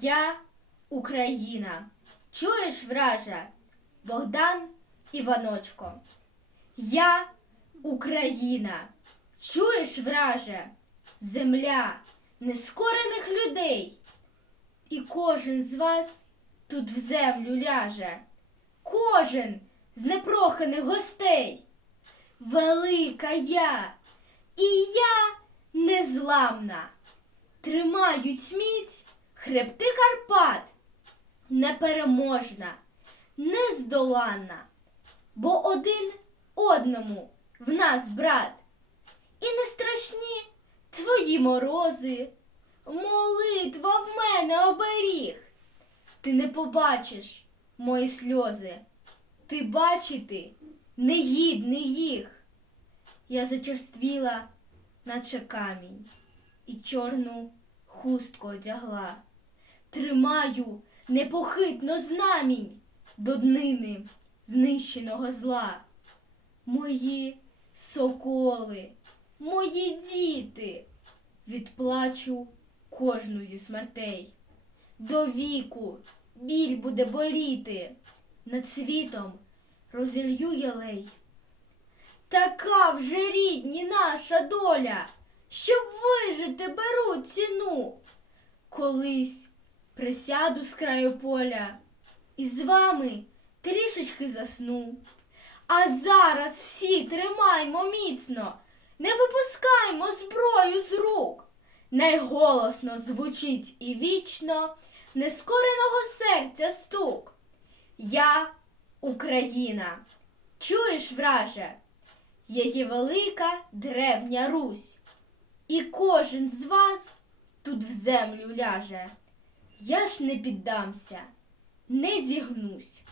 Я Україна. Чуєш, враже? Богдан Іваночко. Я Україна. Чуєш, враже? Земля нескорених людей. І кожен з вас тут в землю ляже. Кожен з непроханих гостей. Велика я, і я незламна. Тримають міць хребти Карпат, непереможна, нездоланна, бо один одному в нас брат, і не страшні твої морози, молитва в мене оберіг. Ти не побачиш мої сльози, ти бачити негідний їх. Я зачерствіла, наче камінь, і чорну хустку одягла. Тримаю непохитно знамінь до днини знищеного зла. Мої соколи, мої діти, відплачу кожну зі смертей. До віку біль буде боліти, над світом розілью ялей. Така вже рідні наша доля, щоб вижити беру ціну. Колись присяду з краю поля і з вами трішечки засну. А зараз всі тримаймо міцно, не випускаймо зброю з рук. Найголосно звучить і вічно нескореного серця стук. Я Україна. Чуєш, враже? Її велика древня Русь, і кожен з вас тут в землю ляже. Я ж не піддамся, не зігнусь.